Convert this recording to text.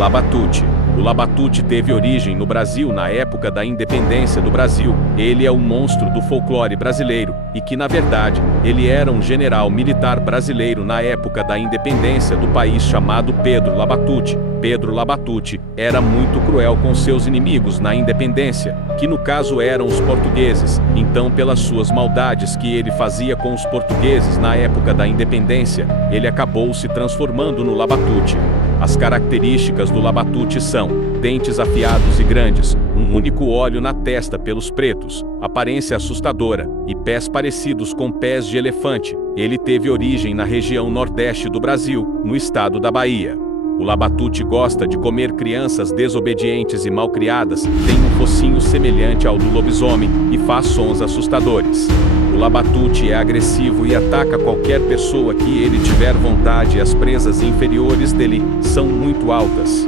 Labatute. O Labatute teve origem no Brasil na época da independência do Brasil. Ele é um monstro do folclore brasileiro, e que na verdade, ele era um general militar brasileiro na época da independência do país chamado Pedro Labatute. Pedro Labatute era muito cruel com seus inimigos na independência, que no caso eram os portugueses. Então, pelas suas maldades que ele fazia com os portugueses na época da independência, ele acabou se transformando no Labatute. As características do Labatute são dentes afiados e grandes, um único olho na testa pelos pretos, aparência assustadora e pés parecidos com pés de elefante. Ele teve origem na região nordeste do Brasil, no estado da Bahia. O Labatute gosta de comer crianças desobedientes e malcriadas, tem um focinho semelhante ao do lobisomem e faz sons assustadores. O Labatute é agressivo e ataca qualquer pessoa que ele tiver vontade. As presas inferiores dele são muito altas.